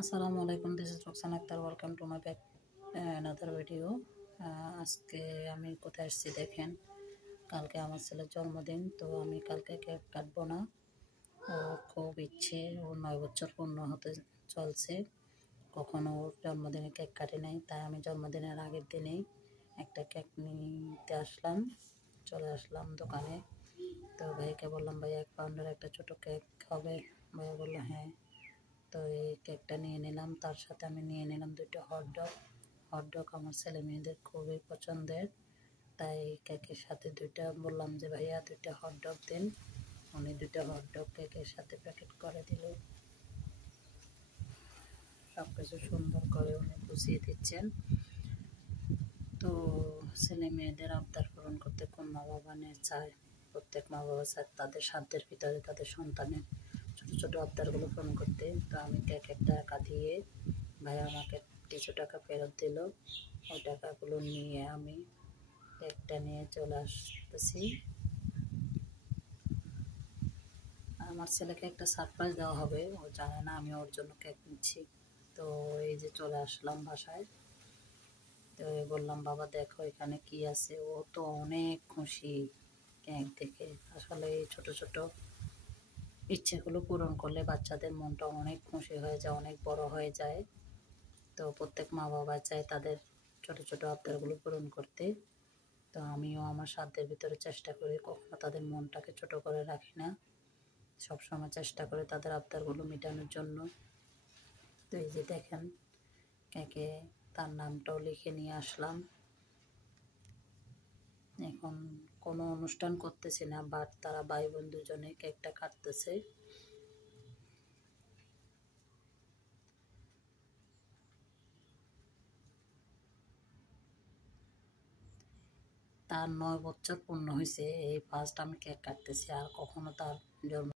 আসসালামু আলাইকুম, this is Roksana Akter. Welcome to my back another video. আজকে আমি কোথায় এসেছি দেখেন। কালকে আমার ছেলের জন্মদিন, তো আমি কালকে কেক কাটবো না। ও খুব ইচ্ছে, ওর 9 বছর পূর্ণ হতে চলছে। কখনো ওর জন্মদিনে কেক কাটে নাই, তাই আমি জন্মদিনের আগের দিনেই একটা কেক নিতে চলে আসলাম দোকানে। তো ভাইকে বললাম, ভাই 1 পাউন্ডের একটা ছোটো কেক হবে? ভাইয়া বললো হ্যাঁ। তো এই কেকটা নিয়ে নিলাম, তার সাথে আমি নিয়ে নিলাম 2টা হটডগ আমার ছেলে মেয়েদের খুবই পছন্দের। তাই কেকের সাথে 2টা বললাম যে ভাইয়া 2টা হটডগ দিন। উনি 2টা হটডগ কেকের সাথে প্যাকেট করে দিল। সব কিছু সুন্দর করে উনি গুছিয়ে দিচ্ছেন। তো ছেলে মেয়েদের আবদার পূরণ করতে কোন মা বাবা চায়? প্রত্যেক মা বাবা চায় তাদের সাধ্যের ভিতরে তাদের সন্তানের ছোটো ছোটো আবদারগুলো পূরণ করতে। তো আমি কেকের টাকা দিয়ে ভাই আমাকে কিছু টাকা ফেরত দিল। ওই টাকাগুলো নিয়ে আমি কেকটা নিয়ে চলে আসতেছি। আমার ছেলেকে একটা সারপ্রাইজ দেওয়া হবে, ও জানে না আমি ওর জন্য কেক নিচ্ছি। তো এই যে চলে আসলাম বাসায়। তো বললাম, বাবা দেখো এখানে কি আছে। ও তো অনেক খুশি কেক দেখে। আসলে এই ছোটো ছোটো ইচ্ছেগুলো পূরণ করলে বাচ্চাদের মনটা অনেক খুশি হয়ে যায়, অনেক বড় হয়ে যায়। তো প্রত্যেক মা বাবা চায় তাদের ছোটো ছোটো আবদারগুলো পূরণ করতে। তো আমিও আমার সাধ্যের ভিতরে চেষ্টা করি, কখনো তাদের মনটাকে ছোট করে রাখি না, সবসময় চেষ্টা করে তাদের আবদারগুলো মেটানোর জন্য। তো এই যে দেখেন, কেকে তার নামটাও লিখে নিয়ে আসলাম। এখন কোনো অনুষ্ঠান করতেছি না, বাট তারা ভাই বোন দুজনে কেকটা কাটতেছে। তার 9 বছর পূর্ণ হয়েছে, এই ফার্স্ট আমি কেক কাটতেছি। আর কখনো তার জন্ম